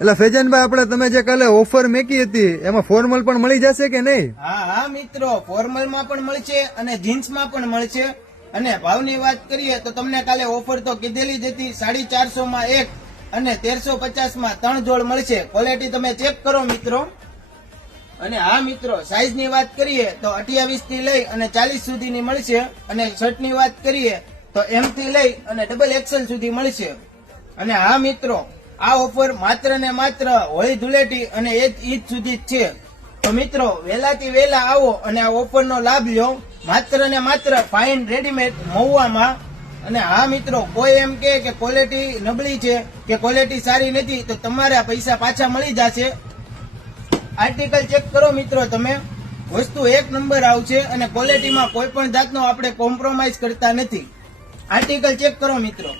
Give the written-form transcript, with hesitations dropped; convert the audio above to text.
એટલે ફેજાનભાઈ આપણે તમે જે કાલે ઓફર મેકી હતી એમાં ફોર્મલ પણ મળી જશે કે નહીં? હા મિત્રો, ફોર્મલ માં પણ મળશે અને જીન્સ માં પણ મળશે. અને ભાવની વાત કરીએ તો તમને કાલે ઓફર તો કીધેલી જ હતી, 450 માં 1 અને 1350 માં 3 જોડ મળશે. ક્વોલિટી તમે ચેક કરો મિત્રો. અને હા મિત્રો, સાઈઝ ની વાત કરીએ તો 28 થી લઈ અને 40 સુધીની મળશે. અને શર્ટ ની વાત કરીએ તો M થી લઈ અને XXL સુધી મળશે. અને હા મિત્રો, આ ઓફર માત્ર ને માત્ર હોળી ધૂળેટી અને ઈદ સુધી જ છે. તો મિત્રો વહેલાથી વહેલા આવો અને આ ઓફર નો લાભ લ્યો, માત્ર ને માત્ર ફાઇન રેડીમેડ મહુવામાં. અને હા મિત્રો, કોઈ એમ કે ક્વોલિટી નબળી છે કે ક્વોલિટી સારી નથી તો તમારા પૈસા પાછા મળી જશે. આર્ટિકલ ચેક કરો મિત્રો તમે, વસ્તુ 1 નંબર આવશે અને ક્વોલિટીમાં કોઈ પણ જાતનો આપણે કોમ્પ્રોમાઇઝ કરતા નથી. આર્ટિકલ ચેક કરો મિત્રો.